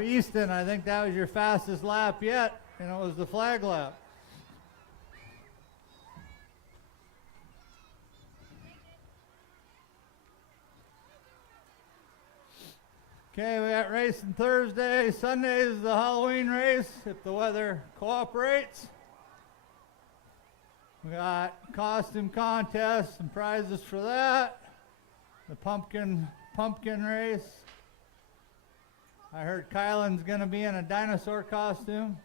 Easton, I think that was your fastest lap yet, and it was the flag lap. Okay, we got racing Thursday. Sunday is the Halloween race, if the weather cooperates. We got costume contests and prizes for that. The pumpkin race. I heard Kylan's gonna be in a dinosaur costume.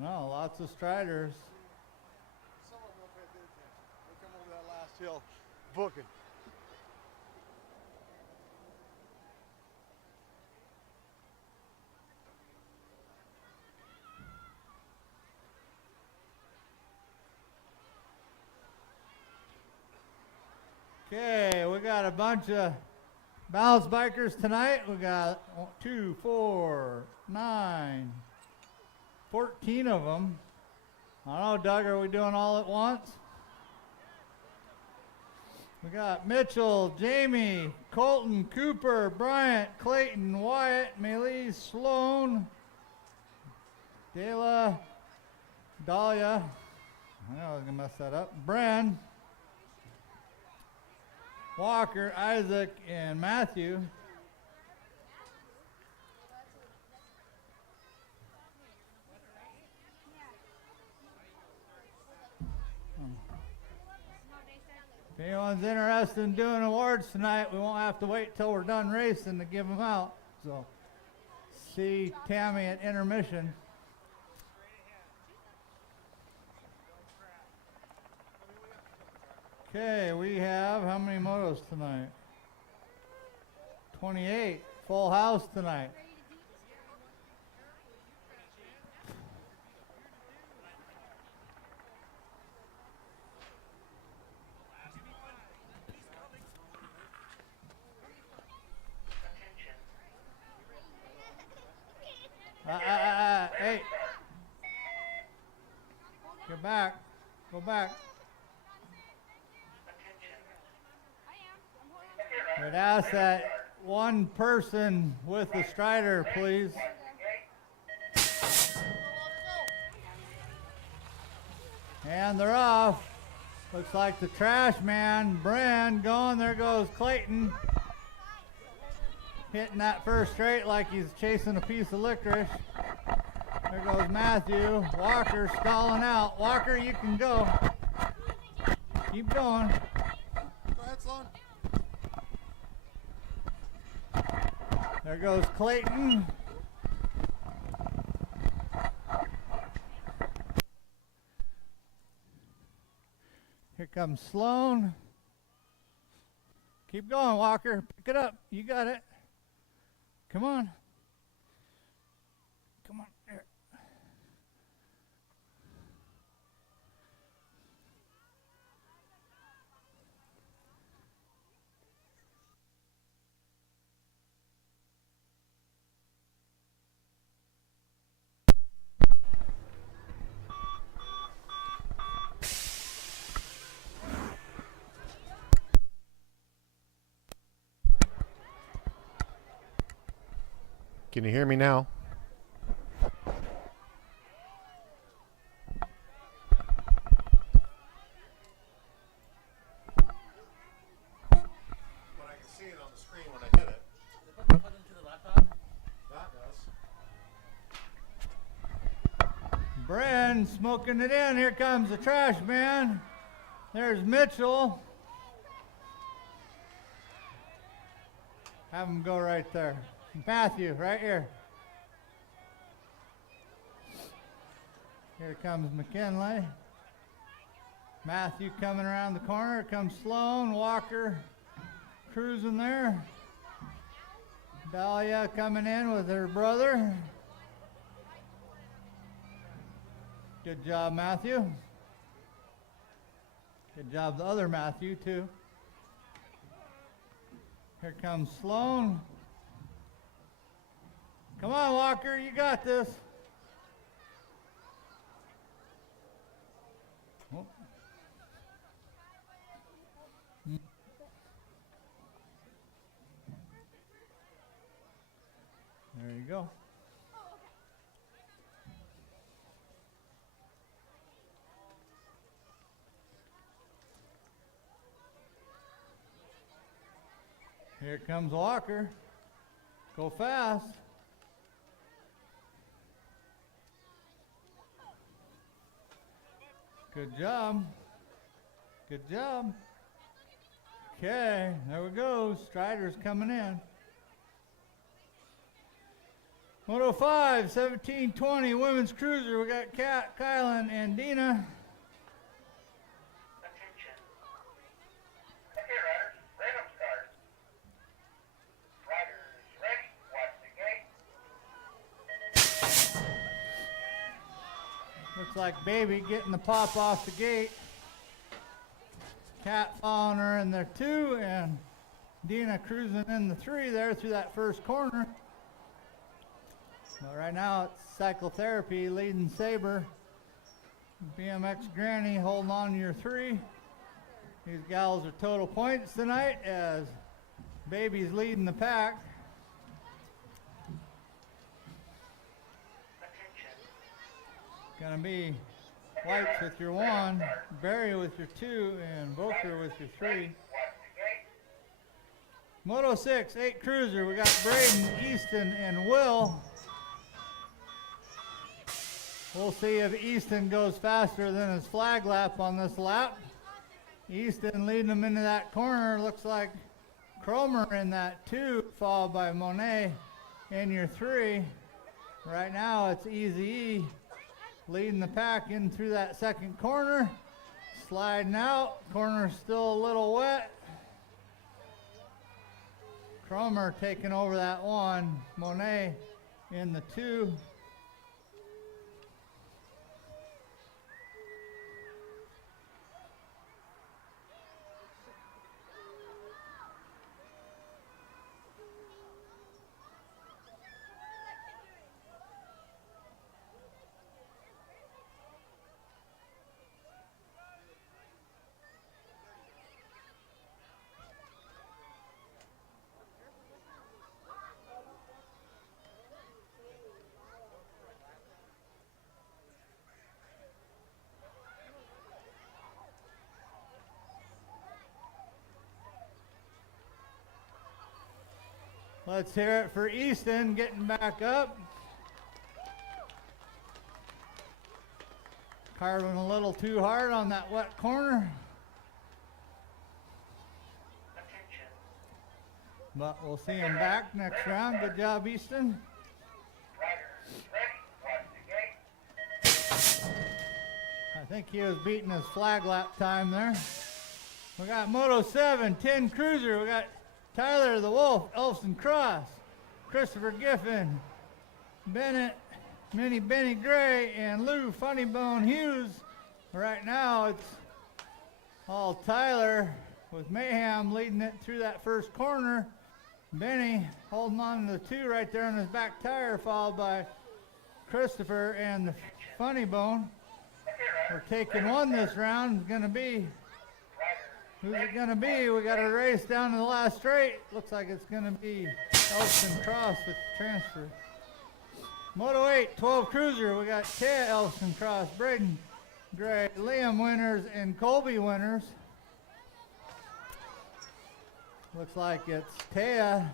No, lots of striders. Some of them won't pay attention. They come over that last hill booking. Okay, we got a bunch of balance bikers tonight. We got 2, 4, 9, 14 of them. I don't know, Doug, are we doing all at once? We got Mitchell, Jamie, Colton, Cooper, Bryant, Clayton, Wyatt, Melee, Sloan, Dela, Dahlia, I know I was going to mess that up, Bren, Walker, Isaac, and Matthew. If anyone's interested in doing awards tonight, we won't have to wait till we're done racing to give them out. So, see Tammy at intermission. Okay, we have how many motos tonight? 28. Full house tonight. Hey. Get back. Go back. I'd ask that one person with the strider, please. And they're off. Looks like the trash man, Bren, going. There goes Clayton. Hitting that first straight like he's chasing a piece of licorice. There goes Matthew. Walker stalling out. Walker, you can go. Keep going. Go ahead, Sloan. There goes Clayton. Here comes Sloan. Keep going, Walker. Pick it up. You got it. Come on. Come on. Here. Can you hear me now? But I can see it on the screen when I hit it. That does. Bren smoking it in. Here comes the trash man. There's Mitchell. Have him go right there. Matthew, right here. Here comes McKinley. Matthew coming around the corner. Here comes Sloan. Walker cruising there. Dahlia coming in with her brother. Good job, Matthew. Good job, the other Matthew, too. Here comes Sloan. Come on, Walker, you got this. Oh. Mm. There you go. Here comes Walker. Go fast. Good job. Good job. Okay, there we go. Strider's coming in. Moto 5, 1720, women's cruiser. We got Kat, Kylan, and Dina. Attention. Okay, riders, random start. Riders ready, watch the gate. Looks like Baby getting the pop off the gate. Kat following her in the 2, and Dina cruising in the 3 there through that first corner. But right now it's Cyclotherapy leading Saber. BMX Granny holding on to your 3. These gals are total points tonight as Baby's leading the pack. Attention. Gonna be Whites with your 1, Barry with your 2, and Boker with your 3. Watch the gate. Moto 6, 8 cruiser. We got Braden, Easton, and Will. We'll see if Easton goes faster than his flag lap on this lap. Easton leading him into that corner. Looks like Cromer in that 2, followed by Monet in your 3. Right now it's Easy E leading the pack in through that second corner. Sliding out. Corner's still a little wet. Cromer taking over that 1. Monet in the 2. Let's hear it for Easton getting back up. Carving a little too hard on that wet corner. Attention. But we'll see him back next round. Good job, Easton. Riders ready, watch the gate. I think he was beating his flag lap time there. We got Moto 7, 10 cruiser. We got Tyler the Wolf, Elson Cross, Christopher Giffen, Bennett, Minnie Benny Gray, and Lou Funnybone Hughes. Right now it's all Tyler with Mayhem leading it through that first corner. Benny holding on to the 2 right there on his back tire, followed by Christopher and the Funnybone. We're taking 1 this round. It's going to be, who's it going to be? We got a race down to the last straight. Looks like it's going to be Elson Cross with the transfer. Moto 8, 12 cruiser. We got Taya Elson Cross, Braden Gray, Liam winners, and Colby winners. Looks like it's Taya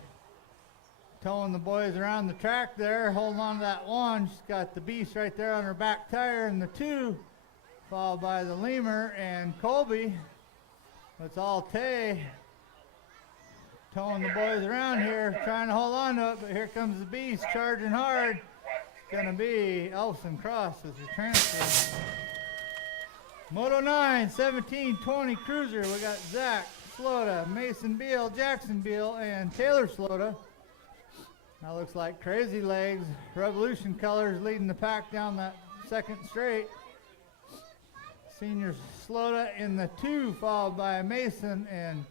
towing the boys around the track there, holding on to that 1. She's got the beast right there on her back tire and the 2, followed by the Lemur and Colby. It's all Tay towing the boys around here, trying to hold on to it, but here comes the beast charging hard. It's going to be Elson Cross with your transfer. Moto 9, 1720 cruiser. We got Zach Slota, Mason Beal, Jackson Beal, and Taylor Slota. That looks like Crazy Legs, Revolution Colors leading the pack down that second straight. Senior Slota in the 2, followed by Mason and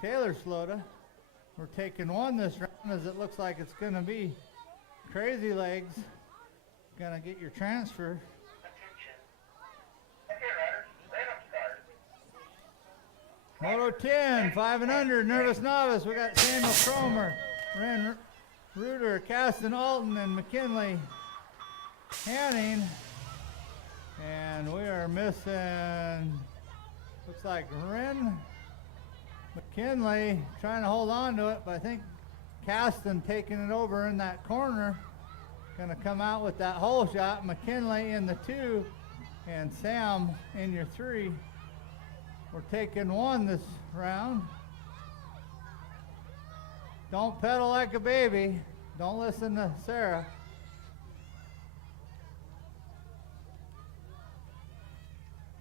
Taylor Slota. We're taking 1 this round as it looks like it's going to be Crazy Legs. Going to get your transfer. Attention. Okay, riders, Moto 10, 5 and under, nervous novice. We got Samuel Cromer, Ren Reuter, Caston Alton, and McKinley Hanning. And we are missing, looks like Ren McKinley trying to hold on to it, but I think Caston taking it over in that corner. Gonna come out with that hole shot. McKinley in the 2 and Sam in your 3. We're taking 1 this round. Don't pedal like a baby. Don't listen to Sarah.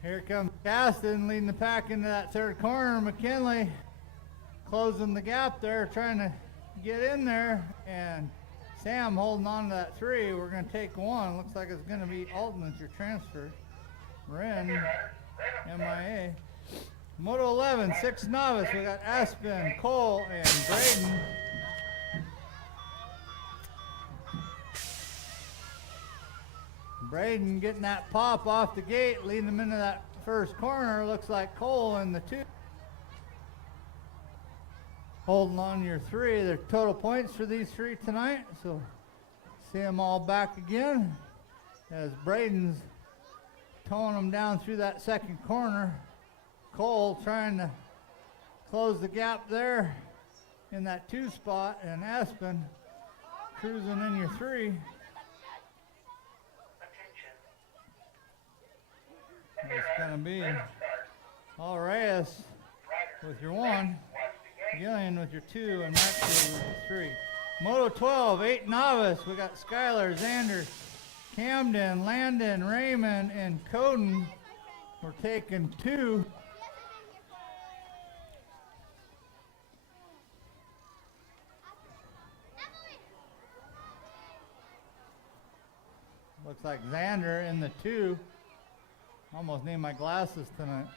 Here comes Caston leading the pack into that 3rd corner. McKinley closing the gap there, trying to get in there, and Sam holding on to that 3. We're going to take 1. Looks like it's going to be Alton as your transfer. Ren, MIA. Moto 11, 6 novice. We got Aspen, Cole, and Braden. Braden getting that pop off the gate, leading them into that 1st corner. Looks like Cole in the 2. Holding on to your 3. Their total points for these 3 tonight. So see them all back again as Braden's towing them down through that 2nd corner. Cole trying to close the gap there in that 2 spot, and Aspen cruising in your 3. Attention. It's going to be Alreyes with your 1, Gillian with your 2, and Maxwell with your 3. Moto 12, 8 novice. We got Skylar, Xander, Camden, Landon, Raymond, and Coden. We're taking 2. Looks like Xander in the 2. Almost need my glasses tonight.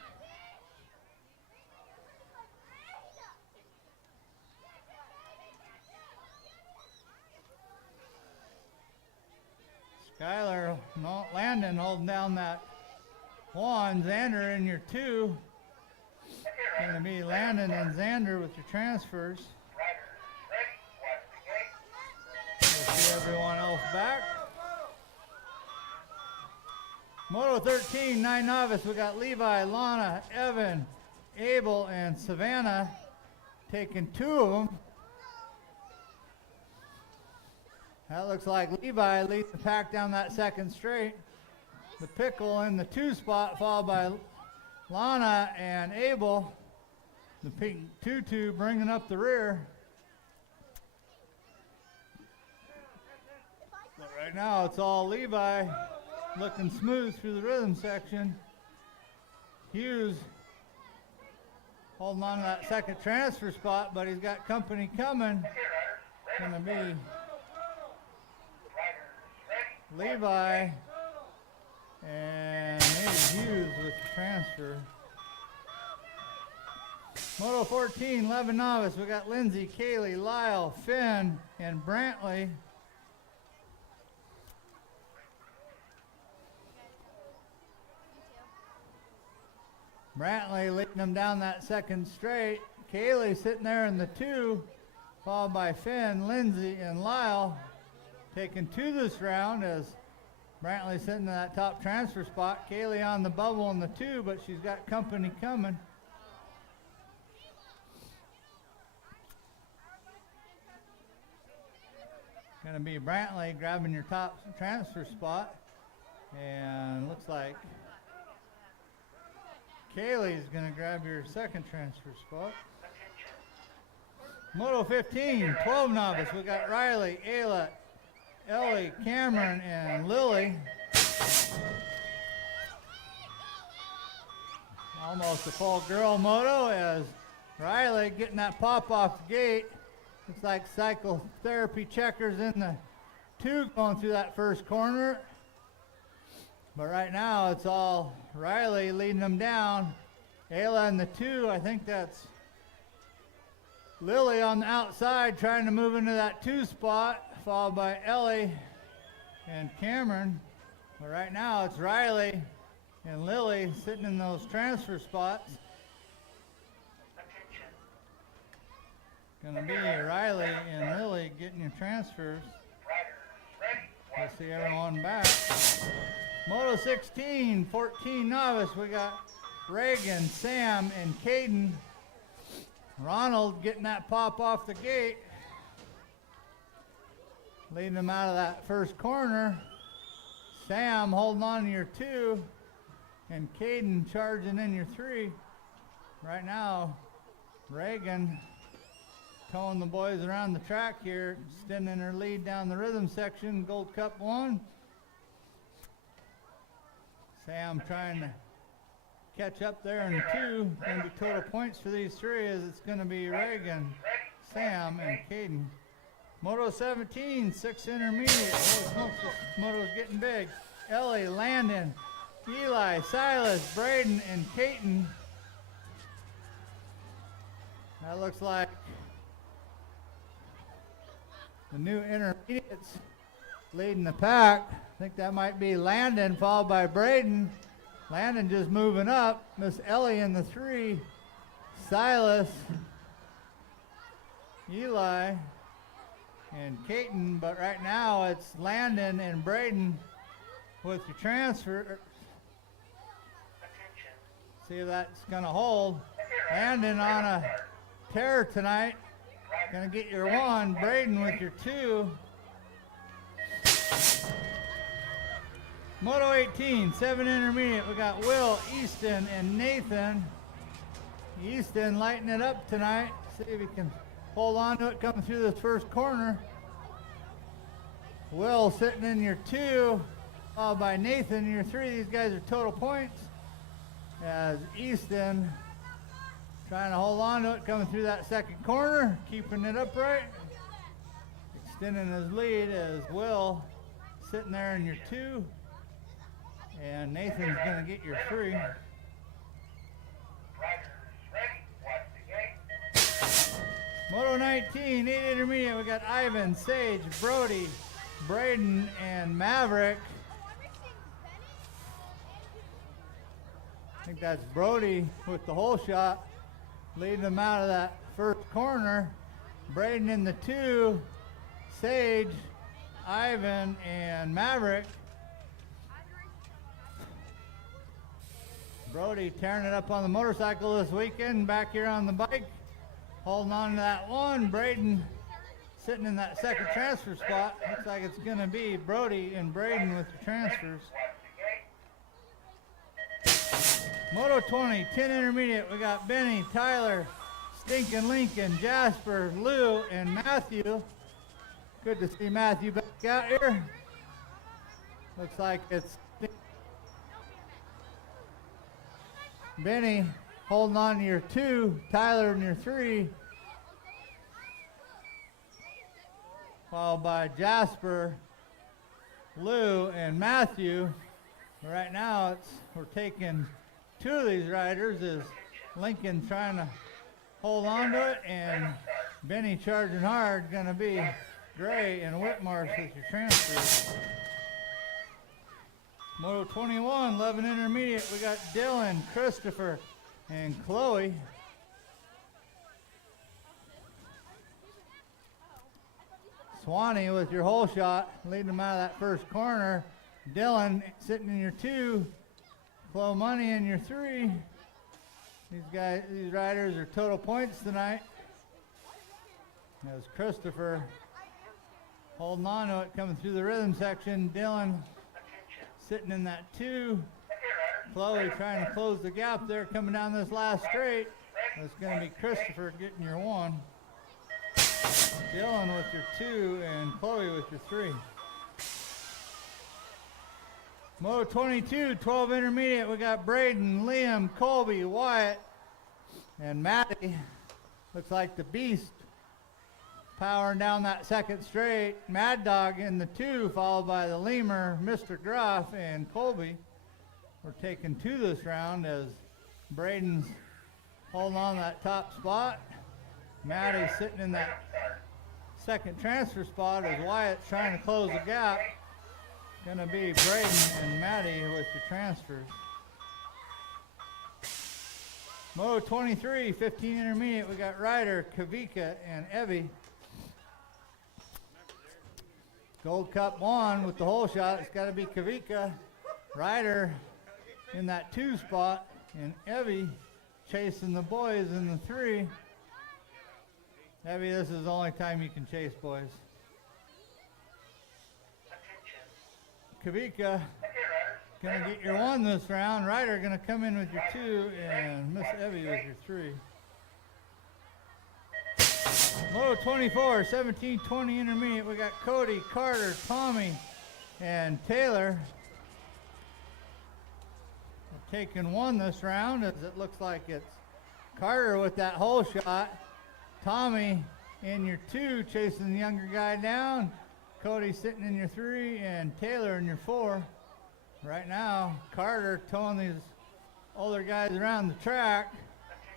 Skylar, no, Landon holding down that 1. Xander in your 2. Going to be Landon and Xander with your transfers. We'll see everyone else back. Moto 13, 9 novice. We got Levi, Lana, Evan, Abel, and Savannah taking 2 of them. That looks like Levi leads the pack down that 2nd straight. The Pickle in the 2 spot, followed by Lana and Abel. The pink Tutu bringing up the rear. But right now it's all Levi looking smooth through the rhythm section. Hughes holding on to that 2nd transfer spot, but he's got company coming. Gonna be Levi and maybe Hughes with the transfer. Moto 14, 11 novice. We got Lindsay, Kaylee, Lyle, Finn, and Brantley. Brantley leading them down that 2nd straight. Kaylee sitting there in the 2, followed by Finn, Lindsay, and Lyle. Taking 2 this round as Brantley sitting in that top transfer spot. Kaylee on the bubble in the 2, but she's got company coming. Going to be Brantley grabbing your top transfer spot. And looks like Kaylee's going to grab your 2nd transfer spot. Moto 15, 12 novice. We got Riley, Ayla, Ellie, Cameron, and Lily. Almost a full girl moto as Riley getting that pop off the gate. Looks like psychotherapy checkers in the 2 going through that 1st corner. But right now it's all Riley leading them down. Ayla in the 2, I think that's Lily on the outside trying to move into that 2 spot, followed by Ellie and Cameron. But right now it's Riley and Lily sitting in those transfer spots. Gonna be Riley and Lily getting your transfers. We'll see everyone back. Moto 16, 14 novice. We got Reagan, Sam, and Caden. Ronald getting that pop off the gate. Leading them out of that first corner. Sam holding on to your 2. And Caden charging in your 3. Right now, Reagan towing the boys around the track here, extending her lead down the rhythm section. Gold Cup 1. Sam trying to catch up there in 2. Going to be total points for these 3 as it's going to be Reagan, Sam, and Caden. Moto 17, 6 intermediate. Holy smokes, this moto's getting big. Ellie, Landon, Eli, Silas, Braden, and Caton. That looks like the new intermediates leading the pack. I think that might be Landon, followed by Braden. Landon just moving up. Miss Ellie in the 3. Silas, Eli, and Caton. But right now it's Landon and Braden with your transfer. See if that's going to hold. Landon on a tear tonight. Going to get your 1. Braden with your 2. Moto 18, 7 intermediate. We got Will, Easton, and Nathan. Easton lighting it up tonight. See if he can hold on to it coming through this first corner. Will sitting in your 2, followed by Nathan in your 3. These guys are total points. As Easton trying to hold on to it coming through that second corner, keeping it upright. Extending his lead as Will sitting there in your 2. And Nathan's going to get your 3. Moto 19, 8 intermediate. We got Ivan, Sage, Brody, Braden, and Maverick. I think that's Brody with the hole shot, leading them out of that first corner. Braden in the 2, Sage, Ivan, and Maverick. Brody tearing it up on the motorcycle this weekend, back here on the bike, holding on to that 1. Braden sitting in that second transfer spot. Looks like it's going to be Brody and Braden with the transfers. Moto 20, 10 intermediate. We got Benny, Tyler, Stinkin' Lincoln, Jasper, Lou, and Matthew. Good to see Matthew back out here. Looks like it's Benny holding on to your 2, Tyler in your 3, followed by Jasper, Lou, and Matthew. Right now we're taking 2 of these riders as Lincoln trying to hold on to it, and Benny charging hard. Going to be Gray and Whitmarsh with your transfers. Moto 21, 11 intermediate. We got Dylan, Christopher, and Chloe. Swanee with your hole shot, leading them out of that first corner. Dylan sitting in your 2, Chloe Money in your 3. These riders are total points tonight. As Christopher holding on to it, coming through the rhythm section. Dylan sitting in that 2. Chloe trying to close the gap there, coming down this last straight. It's going to be Christopher getting your 1. Dylan with your 2 and Chloe with your 3. Moto 22, 12 intermediate. We got Braden, Liam, Colby, Wyatt, and Matty. Looks like the Beast powering down that second straight. Mad Dog in the 2, followed by the Lemur, Mr. Groff, and Colby. We're taking 2 this round as Braden's holding on to that top spot. Matty's sitting in that second transfer spot as Wyatt's trying to close the gap. Going to be Braden and Matty with your transfers. Moto 23, 15 intermediate. We got Ryder, Kavika, and Evie. Gold Cup 1 with the hole shot. It's got to be Kavika. Ryder in that 2 spot. And Evie chasing the boys in the 3. Evie, this is the only time you can chase boys. Attention. Kavika gonna get your 1 this round. Ryder gonna come in with your 2 and Miss Evie with your 3. Moto 24, 17-20 intermediate. We got Cody, Carter, Tommy, and Taylor. We're taking 1 this round as it looks like it's Carter with that hole shot. Tommy in your 2 chasing the younger guy down. Cody sitting in your 3 and Taylor in your 4. Right now, Carter towing these older guys around the track.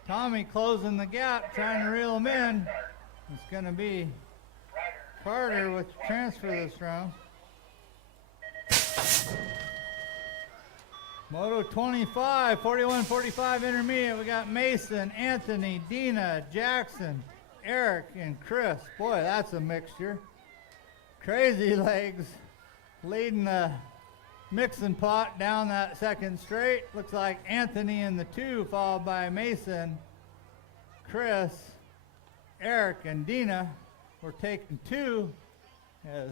Tommy closing the gap, trying to reel them in. It's going to be Carter with the transfer this round. Moto 25, 41-45 intermediate. We got Mason, Anthony, Dina, Jackson, Eric, and Chris. Boy, that's a mixture. Crazy Legs leading the mixing pot down that second straight. Looks like Anthony in the 2, followed by Mason, Chris, Eric, and Dina. We're taking 2 as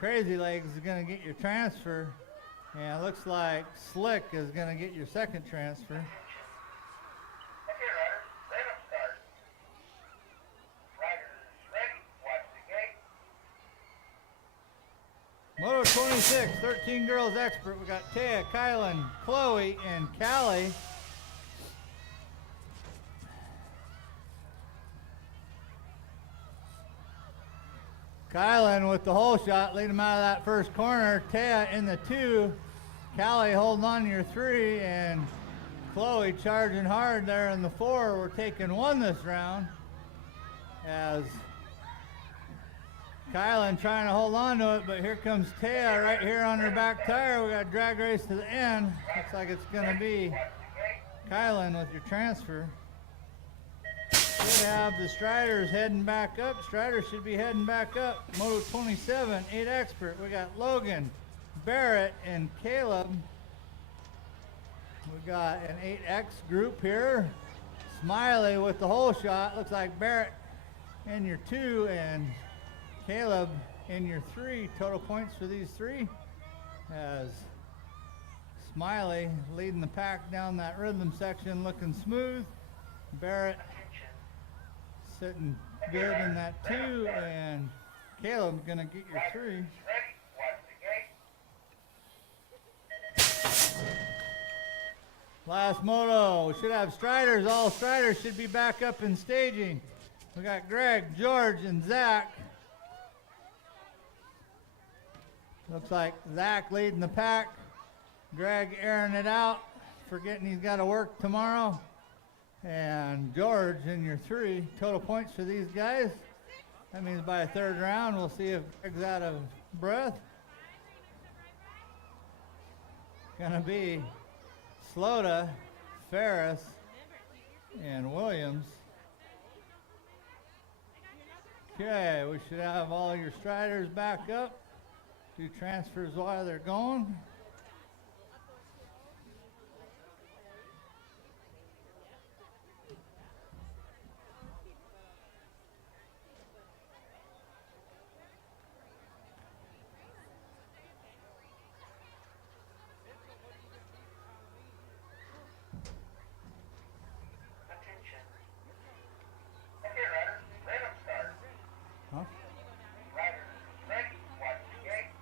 Crazy Legs is going to get your transfer. And it looks like Slick is going to get your second transfer. Okay, riders, let 'em start. Riders ready, watch the gate. Moto 26, 13 girls expert. We got Taya, Kylan, Chloe, and Callie. Kylan with the hole shot, lead him out of that first corner. Taya in the 2, Callie holding on to your 3, and Chloe charging hard there in the 4. We're taking 1 this round as Kylan trying to hold on to it, but here comes Taya right here on her back tire. We got a drag race to the end. Looks like it's going to be Kylan with your transfer. Should have the Striders heading back up. Striders should be heading back up. Moto 27, 8 expert. We got Logan, Barrett, and Caleb. We got an 8X group here. Smiley with the hole shot. Looks like Barrett in your 2 and Caleb in your 3. Total points for these 3 as Smiley leading the pack down that rhythm section, looking smooth. Barrett sitting good in that 2, and Caleb's gonna get your 3. Ready, watch the gate. Last moto, we should have Striders. All Striders should be back up in staging. We got Greg, George, and Zach. Looks like Zach leading the pack. Greg airing it out, forgetting he's got to work tomorrow. And George in your 3. Total points for these guys. That means by a 3rd round, we'll see if Greg's out of breath. Gonna be Slota, Ferris, and Williams. Okay, we should have all your Striders back up. Do transfers while they're going. Attention. Okay, riders, let 'em start. Huh? Riders ready, watch the gate.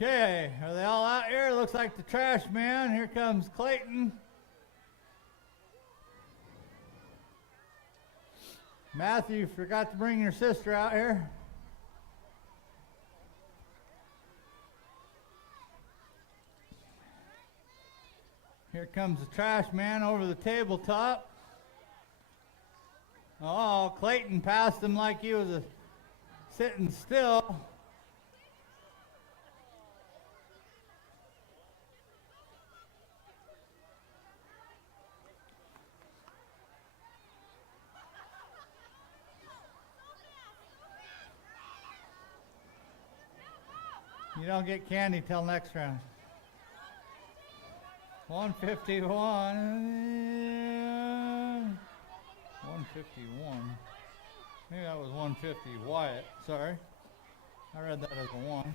Okay, are they all out here? Looks like the trash man. Here comes Clayton. Matthew, you forgot to bring your sister out here. Here comes the trash man over the tabletop. Oh, Clayton passed him like he was sitting still. You don't get candy till next round. 151. 151. Maybe that was 150. Wyatt, sorry. I read that as a 1.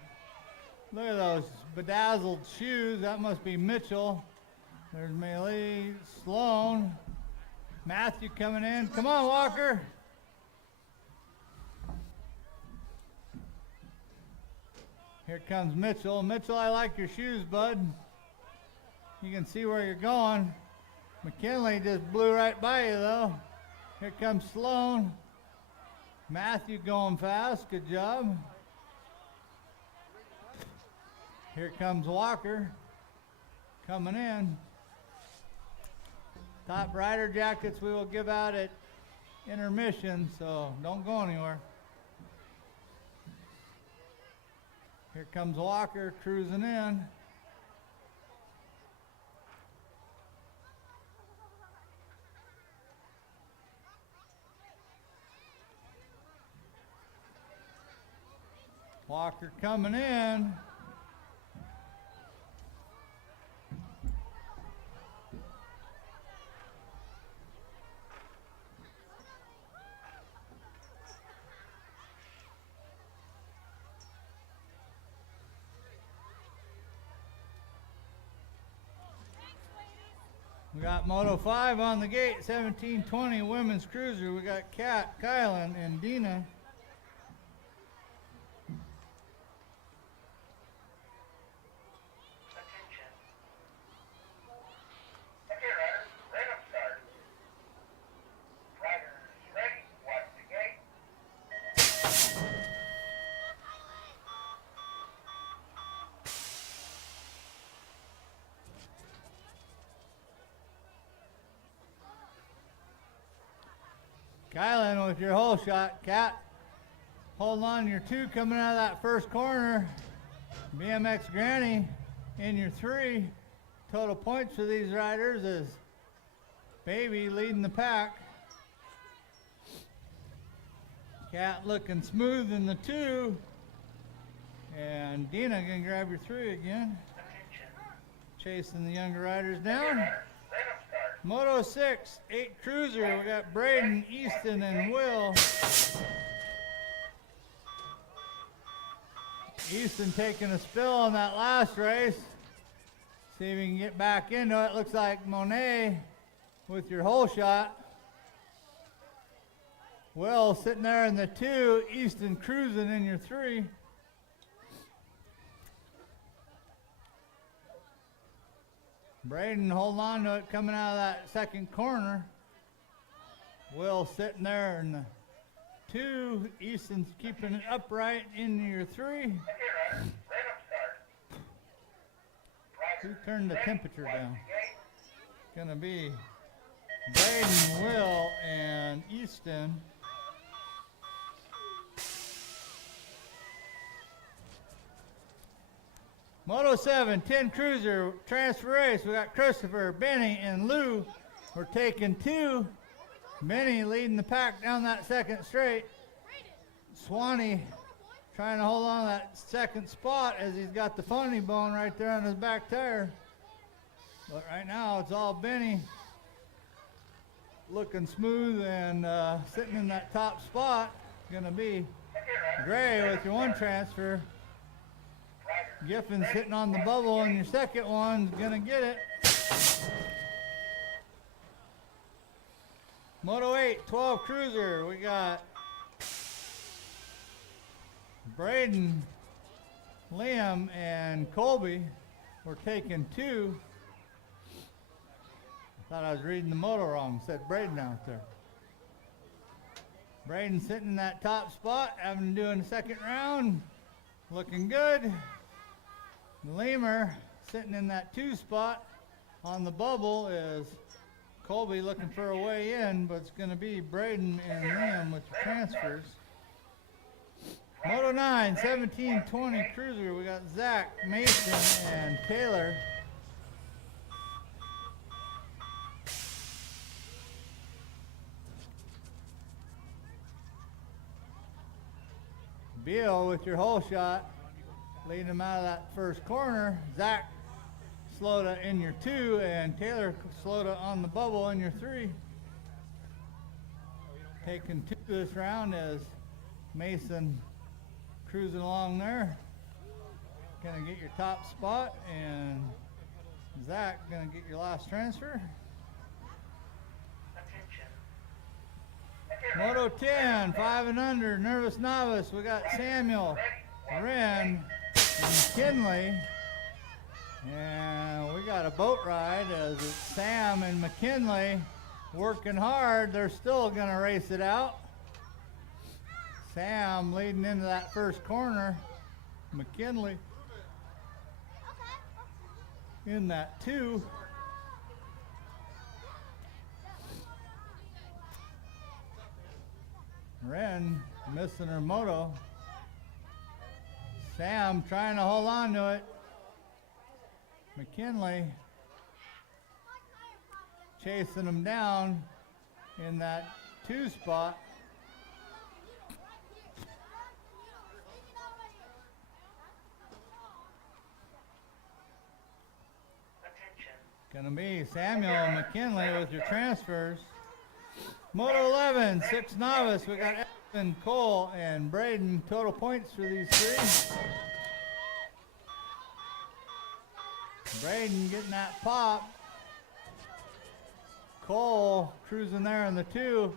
Look at those bedazzled shoes. That must be Mitchell. There's Melee, Sloan, Matthew coming in. Come on, Walker. Here comes Mitchell. Mitchell, I like your shoes, bud. You can see where you're going. McKinley just blew right by you, though. Here comes Sloan. Matthew going fast. Good job. Here comes Walker coming in. Top rider jackets we will give out at intermission, so don't go anywhere. Here comes Walker cruising in. Walker coming in. We got Moto 5 on the gate, 1720 women's cruiser. We got Kat, Kylan, and Dina. Attention. Okay, riders, random start. Riders ready, watch the gate. Kylan with your hole shot. Kat, hold on your 2 coming out of that first corner. BMX Granny in your 3. Total points for these riders is Baby leading the pack. Kat looking smooth in the 2. And Dina gonna grab your 3 again. Attention. Chasing the younger riders Okay, down. riders, random start. Moto 6, 8 cruiser. We got Braden, Easton, and Will. Easton taking a spill on that last race. See if he can get back into it. Looks like Monet with your hole shot. Will sitting there in the 2. Easton cruising in your 3. Braden holding on to it coming out of that second corner. Will sitting there in the 2. Easton's keeping it upright in your 3. Okay, riders, random start. Who Riders turned the ready, temperature watch down? the gate. Gonna be Braden, Will, and Easton. Moto 7, 10 cruiser, transfer race. We got Christopher, Benny, and Lou. We're taking 2. Benny leading the pack down that second straight. Swanee trying to hold on to that second spot as he's got the funny bone right there on his back tire. But right now it's all Benny looking smooth and sitting in that top spot. Gonna be Gray with your 1 transfer. Giffen's sitting on the bubble, and your second one's gonna get it. Moto 8, 12 cruiser. We got Braden Liam and Colby were taking 2. Thought I was reading the moto wrong. Said Braden out there. Braden sitting in that top spot, having to do in the second round. Looking good. The lemur sitting in that 2 spot on the bubble is Colby looking for a way in, but it's going to be Braden and Liam with the transfers. Moto 9, 1720 cruiser. We got Zach, Mason, and Taylor. Beal with your hole shot, leading him out of that first corner. Zach slowed it in your 2, and Taylor slowed it on the bubble in your 3. Taking 2 this round as Mason cruising along there. Gonna get your top spot, and Zach gonna get your last transfer. Moto 10, 5 and under, nervous novice. We got Samuel, Wren, and Kinley. And we got a boat ride as it's Sam and McKinley working hard. They're still going to race it out. Sam leading into that first corner. McKinley in that 2. Wren missing her moto. Sam trying to hold on to it. McKinley chasing him down in that 2 spot. Gonna be Samuel and McKinley with your transfers. Moto 11, 6 novice. We got Evan, Cole, and Braden. Total points for these 3. Braden getting that pop. Cole cruising there in the 2.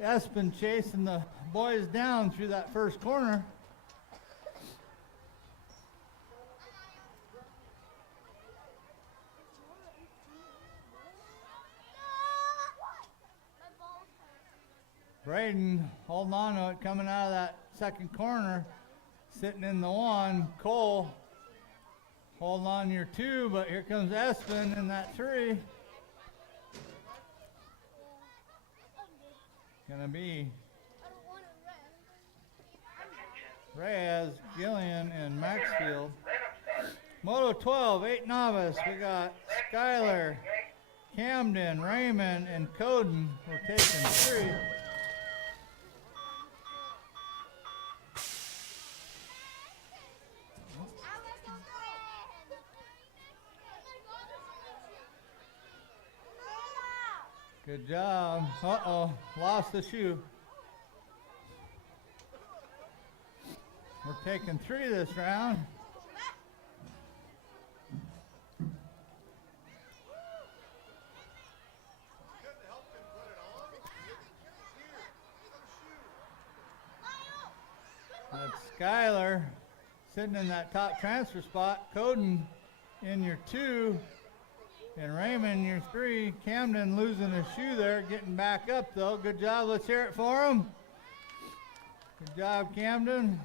Espen chasing the boys down through that first corner. Braden holding on to it, coming out of that second corner, sitting in the 1. Cole holding on to your 2, but here comes Espen in that 3. Gonna be Reyes, Gillian, and Maxfield. Moto 12, 8 novice. We got Skylar, Camden, Raymond, and Coden. We're taking 3. Good job. Uh-oh, lost the shoe. We're taking 3 this round. That's Skylar sitting in that top transfer spot. Coden in your 2. And Raymond, your 3. Camden losing a shoe there, getting back up though. Good job. Let's hear it for him. Good job, Camden.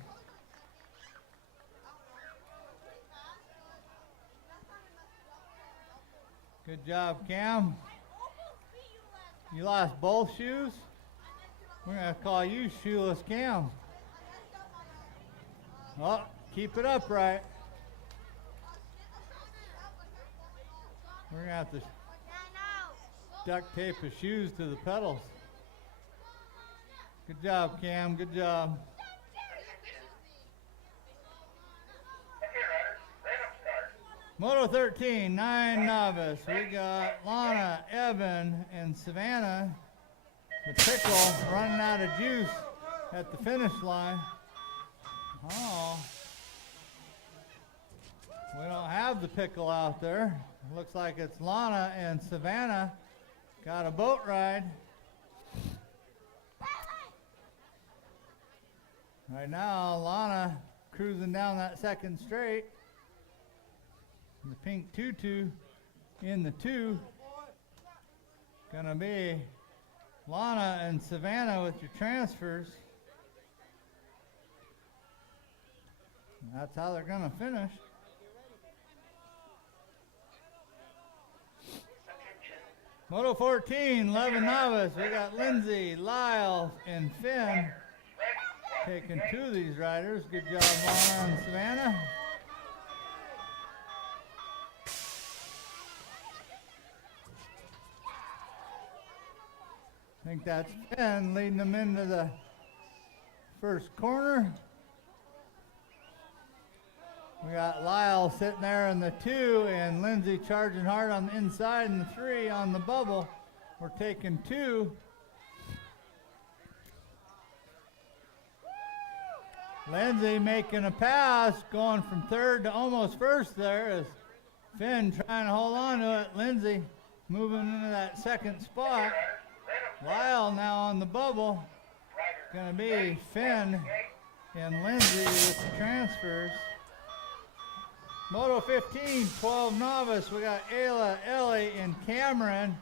Good job, Cam. You lost both shoes? We're going to call you Shoeless Cam. Oh, keep it upright. We're going to have to duct tape his shoes to the pedals. Good job, Cam. Good job. Moto 13, 9 novice. We got Lana, Evan, and Savannah. The pickle running out of juice at the finish line. Oh. We don't have the pickle out there. Looks like it's Lana and Savannah. Got a boat ride. Right now, Lana cruising down that second straight. The pink tutu in the 2. Gonna be Lana and Savannah with your transfers. That's how they're gonna finish. Moto 14, 11 novice. We got Lindsay, Lyle, and Finn taking 2 of these riders. Good job, Lana and Savannah. I think that's Finn leading them into the first corner. We got Lyle sitting there in the 2 and Lindsay charging hard on the inside in the 3 on the bubble. We're taking 2. Lindsay making a pass, going from 3rd to almost 1st there as Finn trying to hold on to it. Lindsay moving into that 2nd spot. Lyle now on the bubble. Gonna be Finn and Lindsay with the transfers. Moto 15, 12 novice. We got Ayla, Ellie, and Cameron.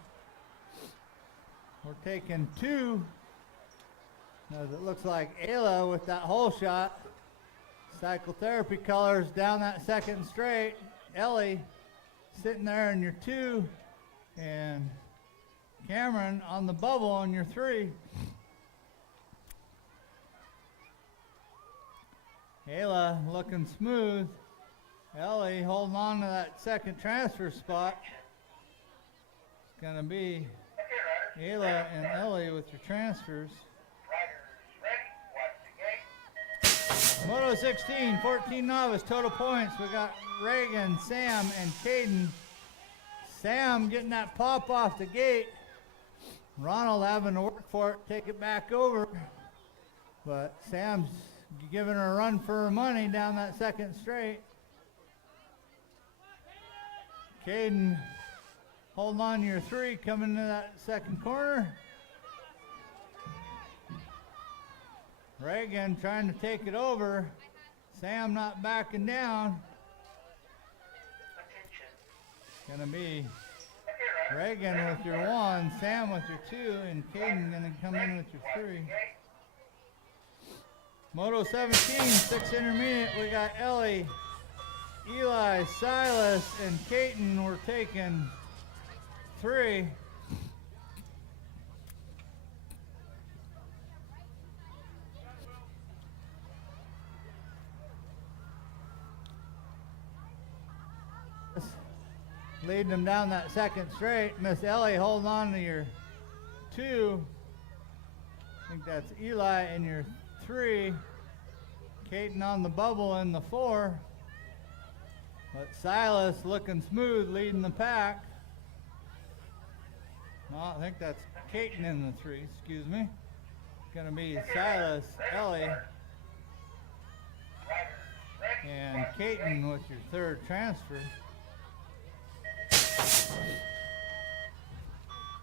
We're taking 2. As it looks like Ayla with that hole shot. Psychotherapy colors down that second straight. Ellie sitting there in your 2. And Cameron on the bubble on your 3. Ayla looking smooth. Ellie holding on to that second transfer spot. It's going to be Ayla and Ellie with your transfers. Moto 16, 14 novice, total points. We got Reagan, Sam, and Caden. Sam getting that pop off the gate. Ronald having to work for it, take it back over. But Sam's giving her a run for her money down that second straight. Caden holding on to your 3, coming to that second corner. Reagan trying to take it over. Sam not backing down. Gonna be Reagan with your 1, Sam with your 2, and Caden gonna come in with your 3. Moto 17, 6 intermediate. We got Ellie, Eli, Silas, and Caden. We're taking 3. Leading them down that second straight. Miss Ellie holding on to your 2. I think that's Eli in your 3. Caden on the bubble in the 4. But Silas looking smooth, leading the pack. No, I think that's Caden in the 3, excuse me. Gonna be Silas, Ellie, and Caden with your 3rd transfer.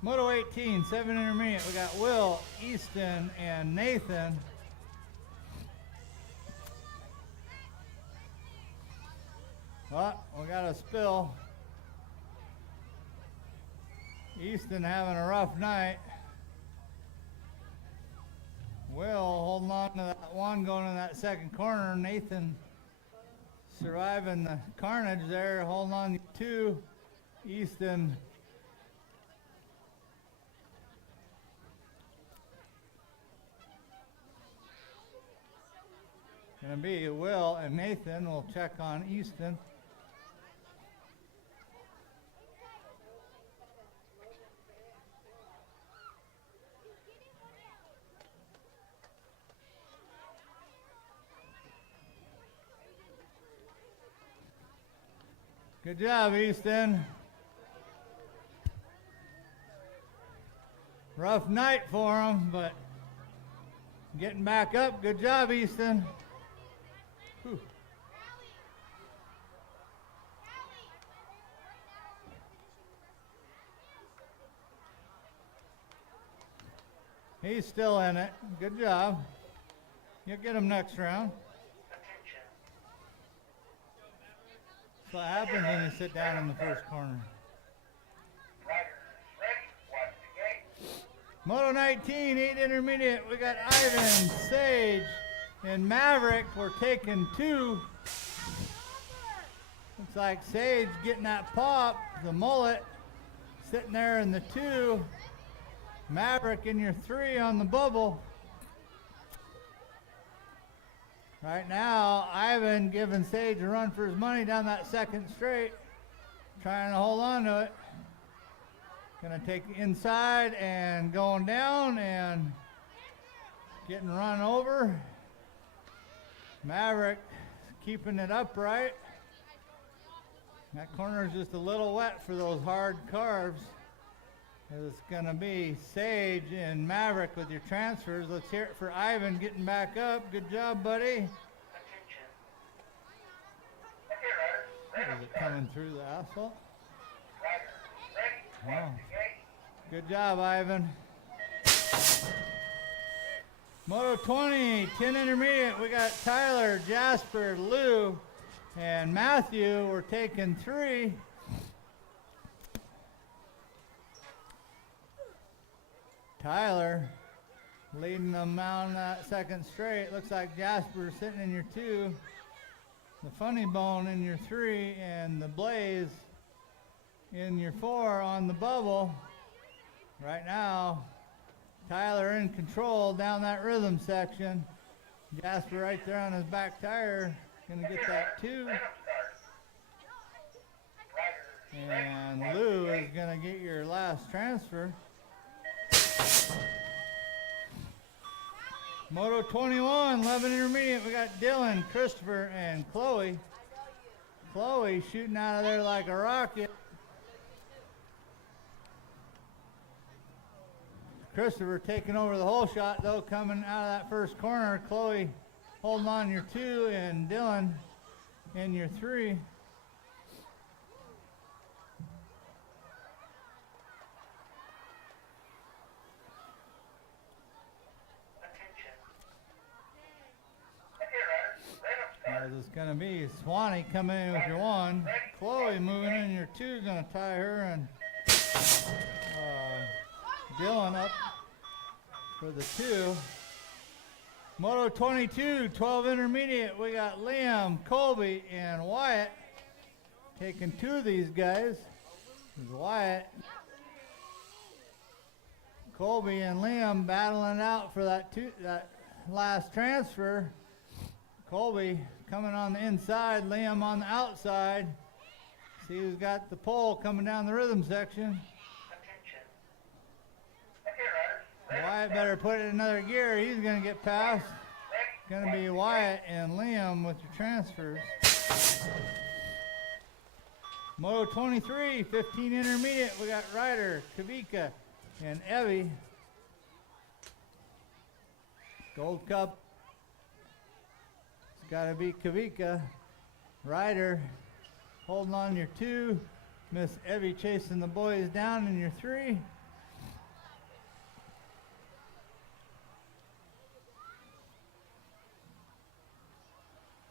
Moto 18, 7 intermediate. We got Will, Easton, and Nathan. Oh, we got a spill. Easton having a rough night. Will holding on to that 1 going in that second corner. Nathan surviving the carnage there, holding on to 2. Easton gonna be Will and Nathan. We'll check on Easton. Good job, Easton. Rough night for him, but getting back up. Good job, Easton. Whew. He's still in it. Good job. You'll get them next round. Attention. That's what happens when you sit down in the first corner. Riders ready. Watch the gate. Moto 19, 8 intermediate. We got Ivan, Sage, and Maverick. We're taking 2. Looks like Sage getting that pop, the mullet, sitting there in the 2. Maverick in your 3 on the bubble. Right now, Ivan giving Sage a run for his money down that second straight, trying to hold on to it. Gonna take the inside and going down and getting run over. Maverick keeping it upright. That corner is just a little wet for those hard carves. It's gonna be Sage and Maverick with your transfers. Let's hear it for Ivan getting back up. Good job, buddy. Attention. Okay, riders. Is it coming through the asphalt? Riders ready. Wow. Watch the gate. Good job, Ivan. Moto 20, 10 intermediate. We got Tyler, Jasper, Lou, and Matthew. We're taking 3. Tyler leading them down that second straight. Looks like Jasper sitting in your 2, the Funny Bone in your 3, and the Blaze in your 4 on the bubble. Right now, Tyler in control down that rhythm section. Jasper right there on his back tire, gonna get that 2. And Lou is gonna get your last transfer. Moto 21, 11 intermediate. We got Dylan, Christopher, and Chloe. Chloe shooting out of there like a rocket. Christopher taking over the whole shot though, coming out of that first corner. Chloe holding on your 2 and Dylan in your 3. Attention. Okay, riders. Let 'em start. As it's going to be Swanee coming in with your 1. Chloe moving in your 2, going to tie her, and Dylan up for the 2. Moto 22, 12 intermediate. We got Liam, Colby, and Wyatt taking 2 of these guys. There's Wyatt, Colby, and Liam battling out for that last transfer. Colby coming on the inside, Liam on the outside. See who's got the pole coming down the rhythm section. Attention. Okay, riders. Wyatt better put it in another gear. He's going to get past. It's going to be Wyatt and Liam with your transfers. Moto 23, 15 intermediate. We got Ryder, Kavika, and Evie. Gold Cup. It's got to be Kavika. Ryder holding on your 2. Miss Evie chasing the boys down in your 3.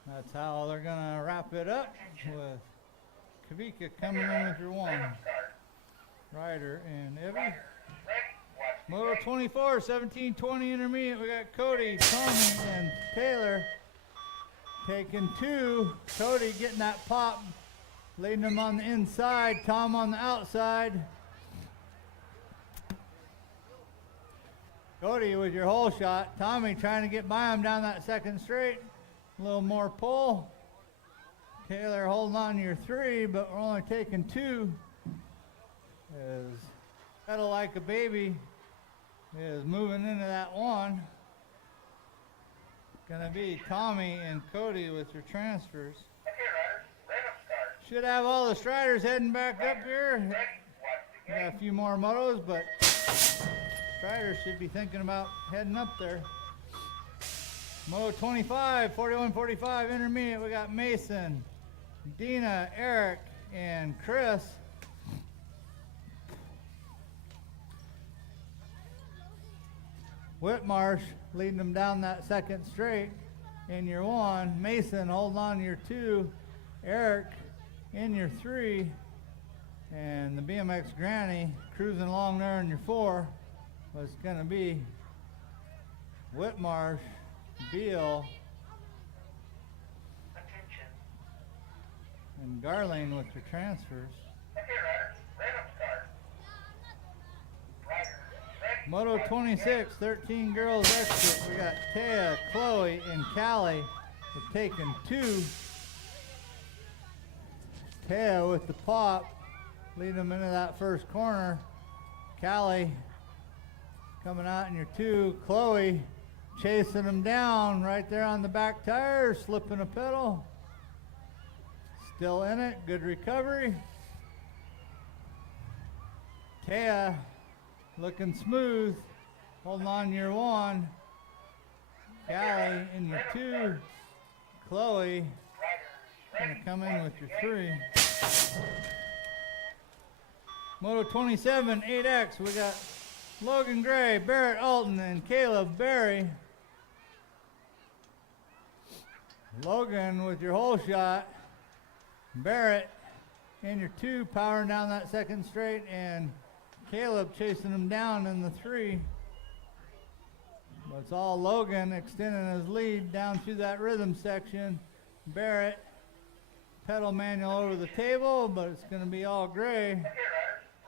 That's how they're gonna wrap it up, with Kavika coming in with your 1. Ryder and Evie. Moto 24, 17-20 intermediate. We got Cody, Tommy, and Taylor taking 2. Cody getting that pop, leading them on the inside. Tom on the outside. Cody with your hole shot. Tommy trying to get by him down that second straight. A little more pull. Taylor holding on to your 3, but we're only taking 2. As Pedal Like a Baby is moving into that 1. Gonna be Tommy and Cody with your transfers. Okay, riders. Let 'em start. Should have all the Striders heading back up here. Ready. Watch the We gate. got a few more motos, but Striders should be thinking about heading up there. Moto 25, 41-45 intermediate. We got Mason, Dina, Eric, and Chris. Whitmarsh leading them down that second straight in your 1. Mason holding on to your 2. Eric in your 3. And the BMX Granny cruising along there in your 4 was going to be Whitmarsh, Beal, Attention. and Garling with your transfers. Okay, riders, random start. Riders, ready. Moto 26, 13 girls expert. We got Taya, Chloe, and Callie. They're taking 2. Taya with the pop, leading them into that first corner. Callie coming out in your 2. Chloe chasing them down right there on the back tire, slipping a pedal. Still in it, good recovery. Taya looking smooth, holding on to your 1. Callie in your 2. Chloe gonna come in with your 3. Moto 27, 8X, we got Logan Gray, Barrett Alton, and Caleb Berry. Logan with your hole shot. Barrett in your 2, powering down that second straight, and Caleb chasing him down in the 3. But it's all Logan extending his lead down through that rhythm section. Barrett, pedal manual over the table, but it's going to be all Gray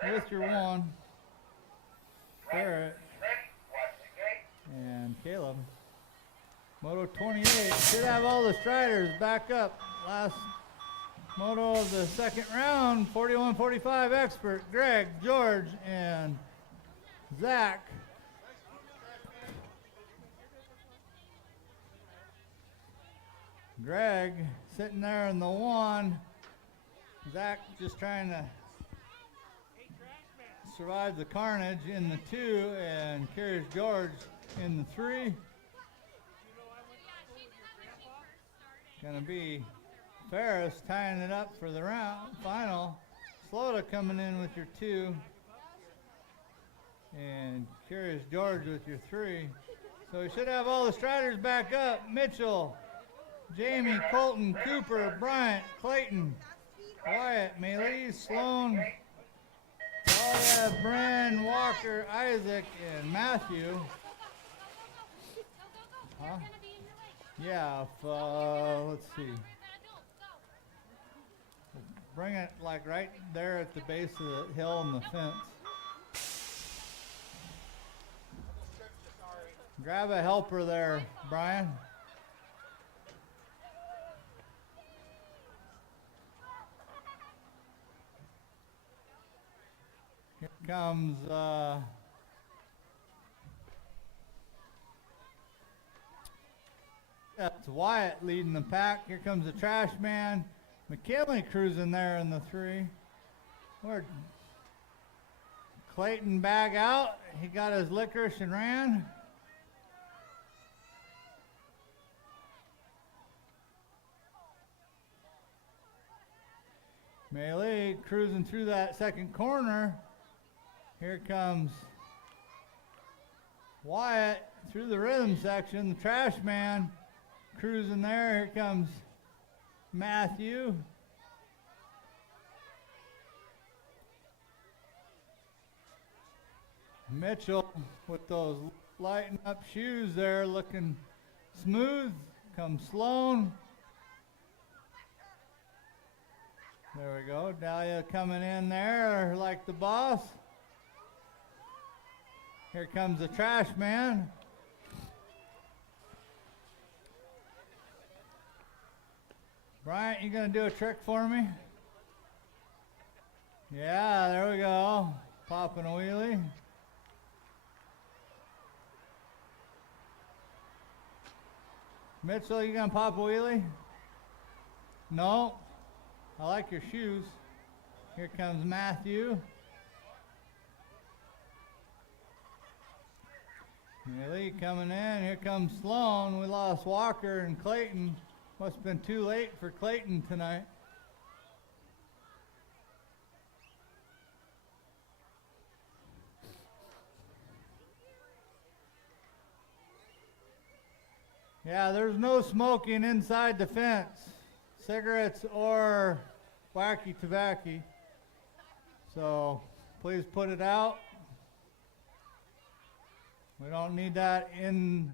with your 1. Barrett Ready, watch the gate. and Caleb. Moto 28 should have all the striders back up. Last moto of the second round, 41-45 expert, Greg, George, and Zach. Greg sitting there in the 1. Zach just trying to survive the carnage in the 2, and Curious George in the 3. Gonna be Ferris tying it up for the round final. Slota coming in with your 2. And Curious George with your 3. So we should have all the striders back up. Mitchell, Jamie, Colton, Cooper, Bryant, Clayton, Wyatt, Maylee, Sloan, Claudia, Bren, Walker, Isaac, and Matthew. Huh? Yeah, if, let's see. Bring it like right there at the base of the hill and the fence. Grab a helper there, Brian. Here comes that's Wyatt leading the pack. Here comes the trash man. McKinley cruising there in the 3. Where'd Clayton bag out? He got his licorice and ran. Melee cruising through that second corner. Here comes Wyatt through the rhythm section. The trash man cruising there. Here comes Matthew. Mitchell with those lighting up shoes there, looking smooth. Comes Sloan. There we go. Dahlia coming in there like the boss. Here comes the trash man. Bryant, you gonna do a trick for me? Yeah, there we go. Popping a wheelie. Mitchell, you gonna pop a wheelie? No. I like your shoes. Here comes Matthew. Millie coming in. Here comes Sloan. We lost Walker and Clayton. Must have been too late for Clayton tonight. Yeah, there's no smoking inside the fence, cigarettes or wacky tobacco. So please put it out. We don't need that in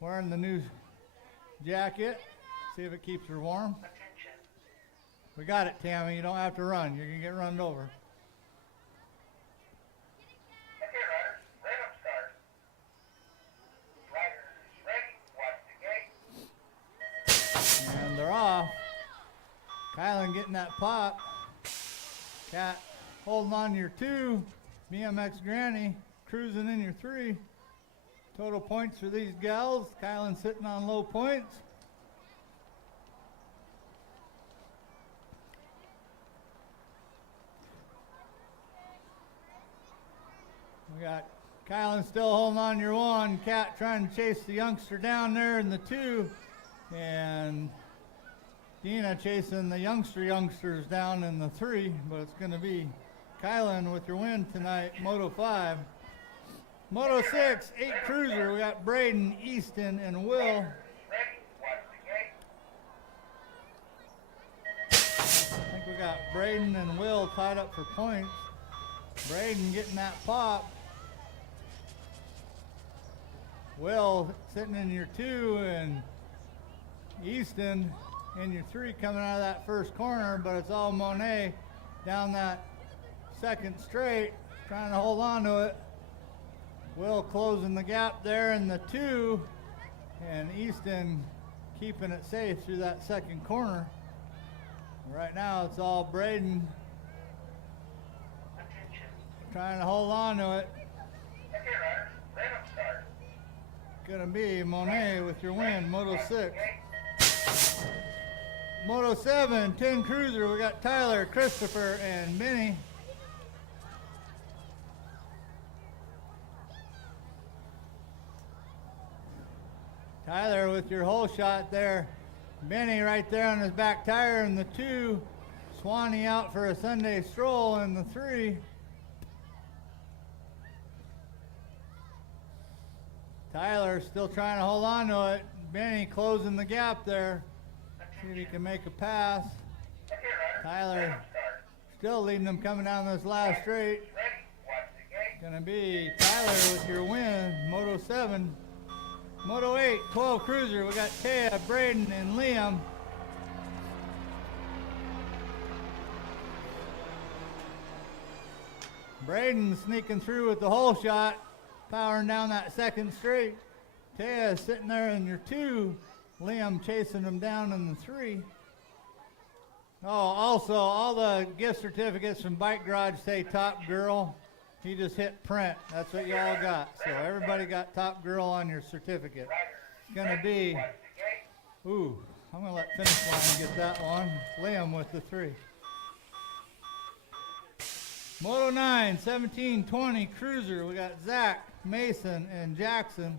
wearing the new jacket. See if it keeps her warm. Attention. We got it, Tammy. You don't have to run. You're going to get run over. Okay, riders, random start. Riders ready, watch the gate. And they're off. Kylan getting that pop. Cat holding on to your 2. BMX Granny cruising in your 3. Total points for these gals. Kylan sitting on low points. We got Kylan still holding on to your 1. Cat trying to chase the youngster down there in the 2. And Dina chasing the youngsters down in the 3. But it's going to be Kylan with your win tonight, Moto 5. Moto 6, 8 cruiser. We got Braden, Easton, and Will. Ready, watch the gate. I think we got Braden and Will tied up for points. Braden getting that pop. Will sitting in your 2 and Easton in your 3 coming out of that first corner, but it's all Monet down that second straight trying to hold on to it. Will closing the gap there in the 2 and Easton keeping it safe through that second corner. Right now it's all Braden Attention. trying to hold on to it. Okay, riders, random start. Gonna be Monet with your win, Moto 6. Moto 7, 10 cruiser, we got Tyler, Christopher, and Benny. Tyler with your hole shot there. Benny right there on his back tire in the 2. Swanee out for a Sunday stroll in the 3. Tyler still trying to hold on to it. Benny closing the gap there. See if he can make a pass. Okay, riders, Tyler random start. still leading them coming down this last straight. Ready, watch the gate. Gonna be Tyler with your win, Moto 7. Moto 8, 12 cruiser. We got Taya, Braden, and Liam. Braden sneaking through with the hole shot, powering down that second straight. Taya sitting there in your 2. Liam chasing him down in the 3. Oh, also, all the gift certificates from Bike Garage say Top Girl. He just hit print. That's what you all got. So everybody got Top Girl on your certificate. It's gonna be, Watch the gate. ooh, I'm gonna let Finish Line get that one. Liam with the 3. Moto 9, 17, 20 cruiser. We got Zach, Mason, and Jackson.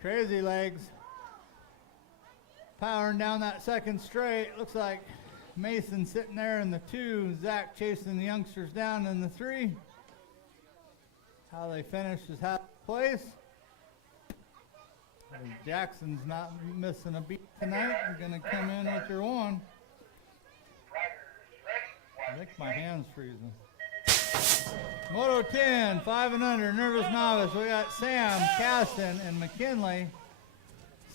Crazy Legs powering down that second straight. Looks like Mason sitting there in the 2. Zach chasing the youngsters down in the 3. How they finish is half place. Jackson's not missing a beat tonight. You're going to come in with your 1. Riders ready, I watch think my hand's freezing. Moto 10, 5 and under, nervous novice. We got Sam, Caston, and McKinley.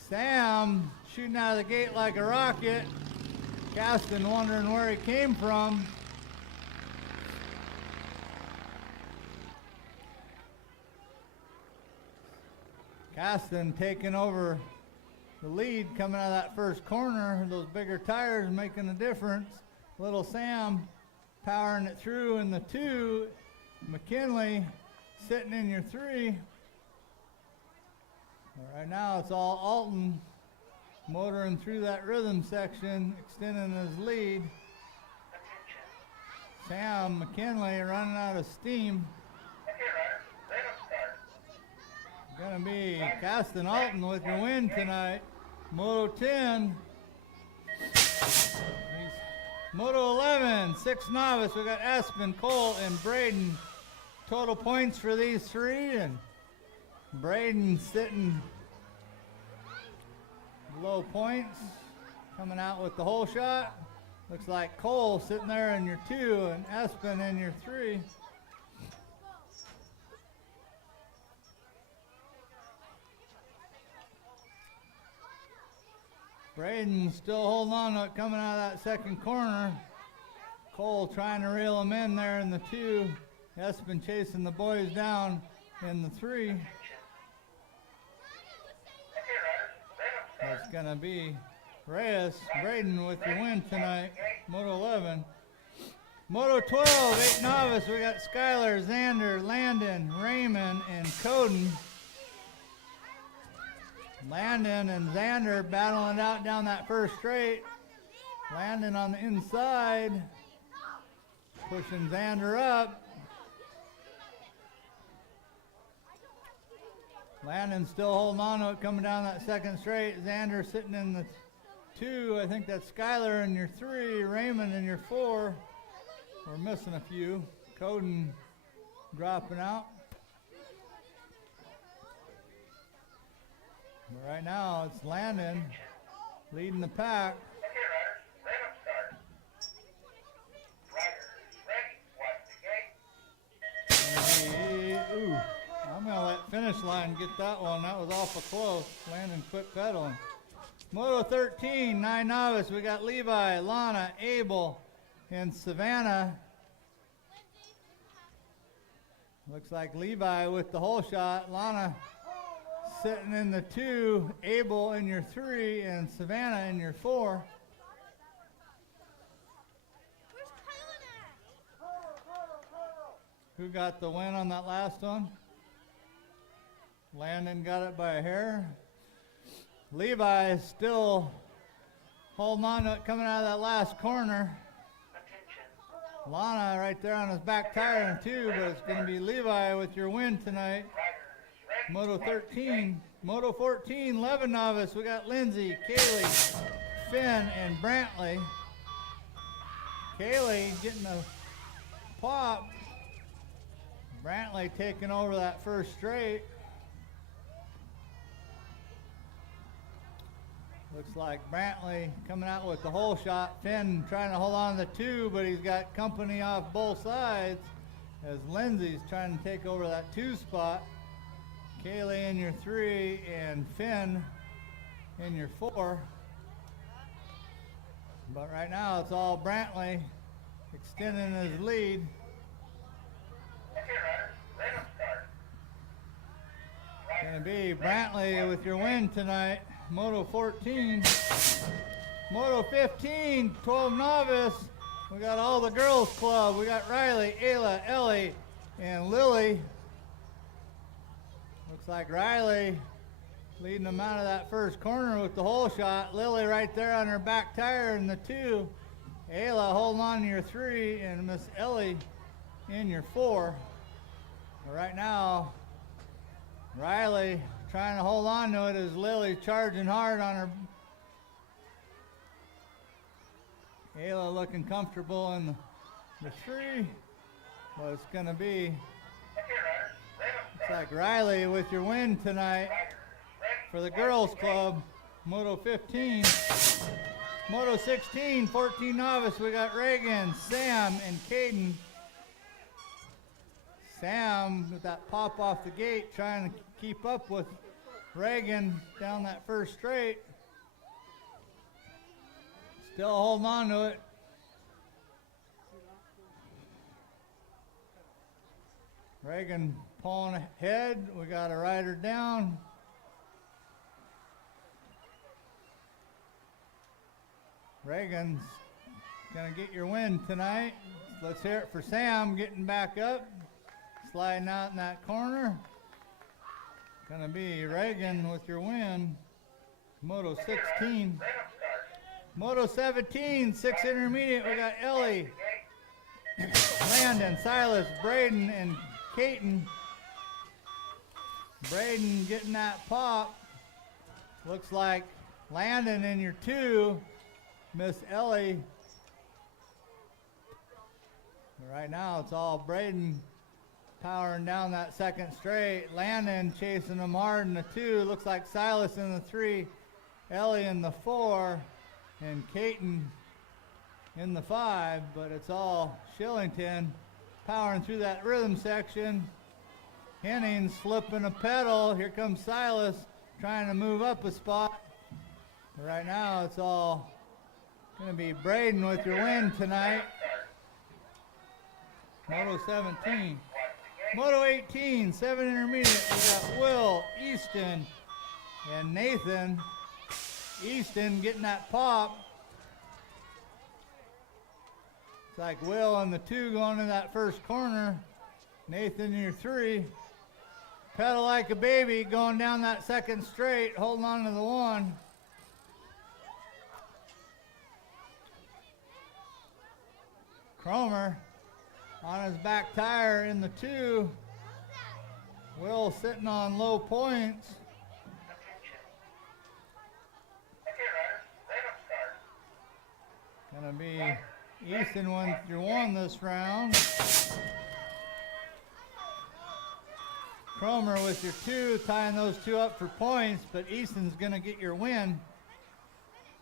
Sam shooting out of the gate like a rocket. Caston wondering where he came from. Caston taking over the lead coming out of that first corner. Those bigger tires making a difference. Little Sam powering it through in the 2. McKinley sitting in your 3. Right now it's all Alton motoring through that rhythm section, extending his lead. Sam McKinley running out of steam. Okay, riders, random start. Gonna be Caston Alton with your win tonight. Moto 10. Moto 11, 6 novice. We got Aspen, Cole, and Braden. Total points for these 3, and Braden sitting low points, coming out with the hole shot. Looks like Cole sitting there in your 2 and Aspen in your 3. Braden still holding on to it coming out of that second corner. Cole trying to reel him in there in the 2. Espen chasing the boys down in the 3. It's going to be Reyes. Braden with the win tonight. Moto 11. Moto 12, 8 novice. We got Skylar, Xander, Landon, Raymond, and Coden. Landon and Xander battling it out down that first straight. Landon on the inside, pushing Xander up. Landon still holding on to it coming down that second straight. Xander sitting in the 2. I think that's Skylar in your 3, Raymond in your 4. We're missing a few. Coden dropping out. But right now it's Landon leading the pack. Ooh, I'm going to let finish line get that one. That was awful close. Landon quit pedaling. Moto 13, 9 novice. We got Levi, Lana, Abel, and Savannah. Looks like Levi with the hole shot. Lana sitting in the 2, Abel in your 3, and Savannah in your 4. Who got the win on that last one? Landon got it by a hair. Levi is still holding on to it coming out of that last corner. Lana right there on his back tire in 2, but it's going to be Levi with your win tonight. Moto 13. Moto 14, 11 novice. We got Lindsay, Kaylee, Finn, and Brantley. Kaylee getting a pop. Brantley taking over that first straight. Looks like Brantley coming out with the hole shot. Finn trying to hold on to the 2, but he's got company off both sides as Lindsay's trying to take over that 2 spot. Kaylee in your 3 and Finn in your 4. But right now it's all Brantley extending his lead. Gonna be Brantley with your win tonight. Moto 14. Moto 15, 12 novice. We got all the girls club. We got Riley, Ayla, Ellie, and Lily. Looks like Riley leading them out of that first corner with the hole shot. Lily right there on her back tire in the 2. Ayla holding on to your 3, and Miss Ellie in your 4. But right now, Riley trying to hold on to it as Lily charging hard on her. Ayla looking comfortable in the 3, but it's going to be, looks like Riley with your win tonight for the girls club. Moto 15. Moto 16, 14 novice. We got Reagan, Sam, and Caden. Sam with that pop off the gate trying to keep up with Reagan down that first straight. Still holding on to it. Reagan pulling ahead. We got a rider down. Reagan's gonna get your win tonight. Let's hear it for Sam getting back up. Sliding out in that corner. Gonna be Reagan with your win. Moto 16. Moto 17, 6 intermediate. We got Ellie, Landon, Silas, Braden, and Caton. Braden getting that pop. Looks like Landon in your 2. Miss Ellie. Right now it's all Braden powering down that second straight. Landon chasing him hard in the 2. Looks like Silas in the 3. Ellie in the 4. And Caton in the 5. But it's all Shillington powering through that rhythm section. Henning slipping a pedal. Here comes Silas trying to move up a spot. Right now, it's all going to be Braden with your win tonight. Moto 17. Moto 18, 7 intermediate. We got Will, Easton, and Nathan. Easton getting that pop. It's like Will on the 2 going to that first corner. Nathan in your 3. Pedal like a baby going down that second straight, holding on to the 1. Cromer on his back tire in the 2. Will sitting on low points. Gonna be Easton with your 1 this round. Cromer with your 2, tying those 2 up for points, but Easton's gonna get your win.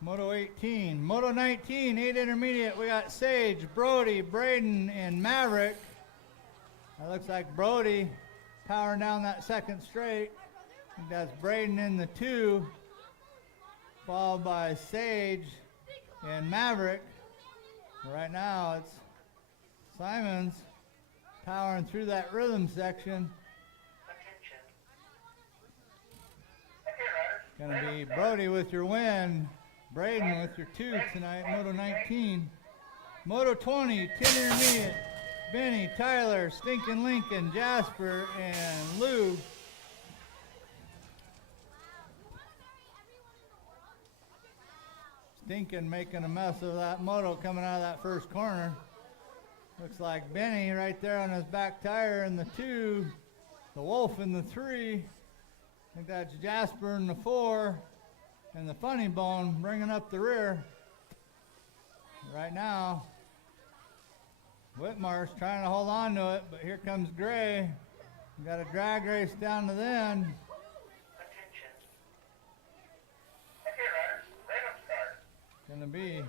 Moto 18. Moto 19, 8 intermediate. We got Sage, Brody, Braden, and Maverick. That looks like Brody powering down that second straight. I think that's Braden in the 2, followed by Sage and Maverick. Right now it's Simons powering through that rhythm section. Gonna be Brody with your win. Braden with your 2 tonight, Moto 19. Moto 20, 10 intermediate. Benny, Tyler, Stinkin' Lincoln, Jasper, and Lou. Stinkin' making a mess of that moto coming out of that first corner. Looks like Benny right there on his back tire in the 2. The Wolf in the 3. I think that's Jasper in the 4. And the Funny Bone bringing up the rear. Right now, Whitmarsh trying to hold on to it, but here comes Gray. We got a drag race down to then. Gonna be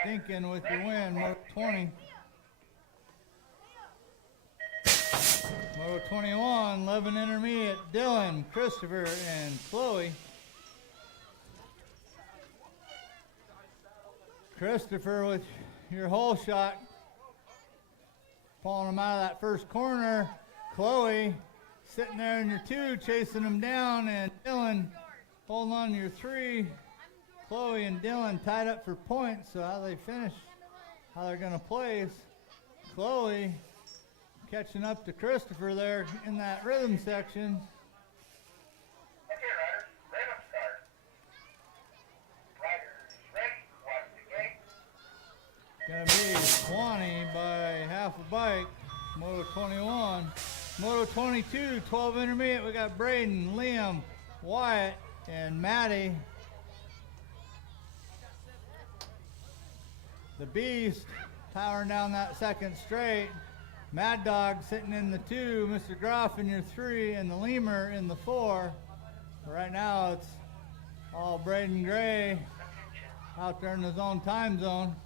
Stinkin' with your win, Moto 20. Moto 21, 11 intermediate, Dylan, Christopher, and Chloe. Christopher with your hole shot, pulling him out of that first corner. Chloe sitting there in your 2, chasing him down, and Dylan holding on to your 3. Chloe and Dylan tied up for points, so how they finish, how they're going to place. Chloe catching up to Christopher there in that rhythm section. Gonna be Swanee by half a bike, Moto 21. Moto 22, 12 intermediate, we got Braden, Liam, Wyatt, and Maddie. The Beast powering down that second straight. Mad Dog sitting in the 2, Mr. Groff in your 3, and the Lemur in the 4. Right now it's all Braden Gray out there in his own time zone.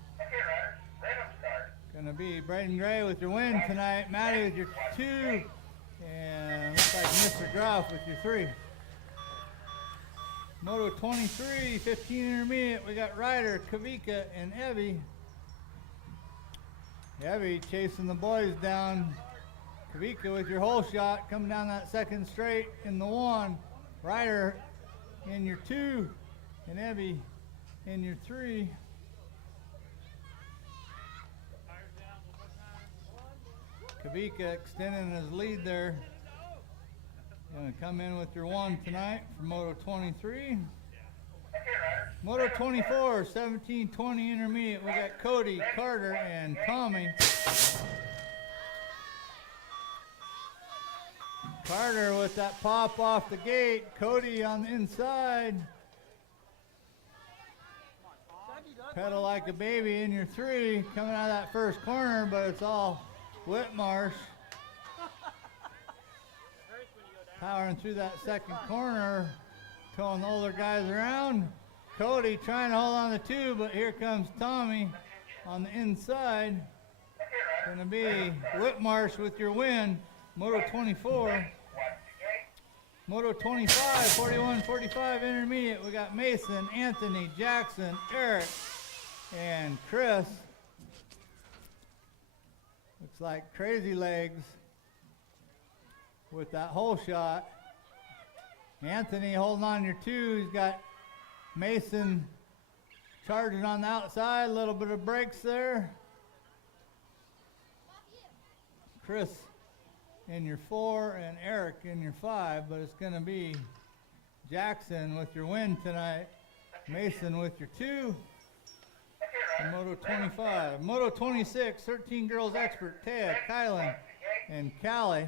Gonna be Braden Gray with your win tonight, Maddie with your 2, and looks like Mr. Groff with your 3. Moto 23, 15 intermediate, we got Ryder, Kavika, and Evie. Evie chasing the boys down. Kavika with your hole shot, coming down that second straight in the 1. Ryder in your 2, and Evie in your 3. Kavika extending his lead there. Gonna come in with your 1 tonight for Moto 23. Moto 24, 17-20 intermediate. We got Cody, Carter, and Tommy. Carter with that pop off the gate. Cody on the inside. Pedal like a baby in your 3. Coming out of that first corner, but it's all Whitmarsh. Powering through that second corner. Towing the older guys around. Cody trying to hold on the 2, but here comes Tommy on the inside. Gonna be Whitmarsh with your win, Moto 24. Moto 25, 41, 45 intermediate. We got Mason, Anthony, Jackson, Eric, and Chris. Looks like Crazy Legs with that hole shot. Anthony holding on your two. He's got Mason charging on the outside. A little bit of brakes there. Chris in your 4 and Eric in your 5, but it's going to be Jackson with your win tonight. Mason with your 2. And Moto 25. Moto 26, 13 girls expert, Ted, Kylan, and Callie.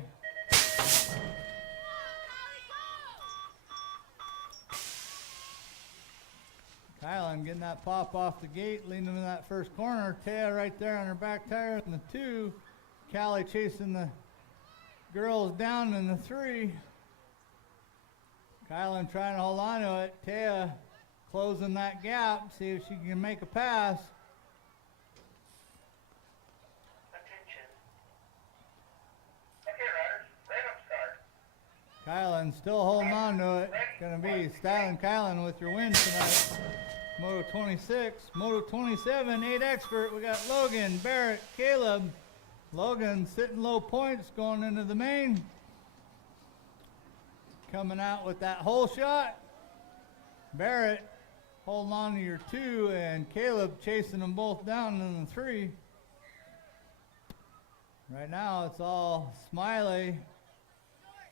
Kylan getting that pop off the gate, leading in that first corner. Ted right there on her back tire in the 2. Callie chasing the girls down in the 3. Kylan trying to hold on to it. Taya closing that gap, see if she can make a pass. Attention. Okay, riders, let 'em start. Kylan still holding on to it. Gonna be Styling Kylan with your win tonight. Moto 26, Moto 27, 8 expert. We got Logan, Barrett, Caleb. Logan sitting low points going into the main. Coming out with that hole shot. Barrett holding on to your 2 and Caleb chasing them both down in the 3. Right now it's all Smiley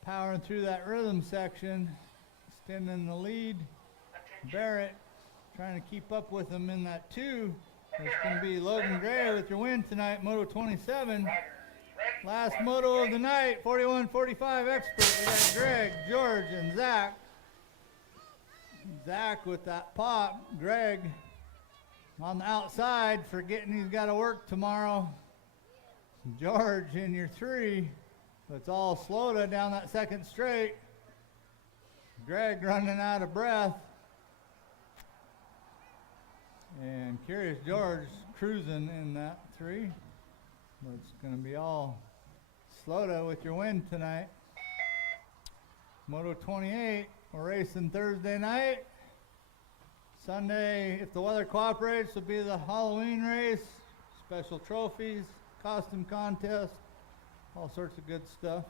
powering through that rhythm section, extending the lead. Barrett trying to keep up with him in that 2. It's going to be Logan Gray with your win tonight, Moto 27. Last moto of the night, 41-45 expert. We got Greg, George, and Zach. Zach with that pop. Greg on the outside, forgetting he's got to work tomorrow. George in your 3. It's all Slota down that second straight. Greg running out of breath. And Curious George cruising in that 3. But it's going to be all Slota with your win tonight. Moto 28, we're racing Thursday night. Sunday, if the weather cooperates, will be the Halloween race. Special trophies, costume contest, all sorts of good stuff.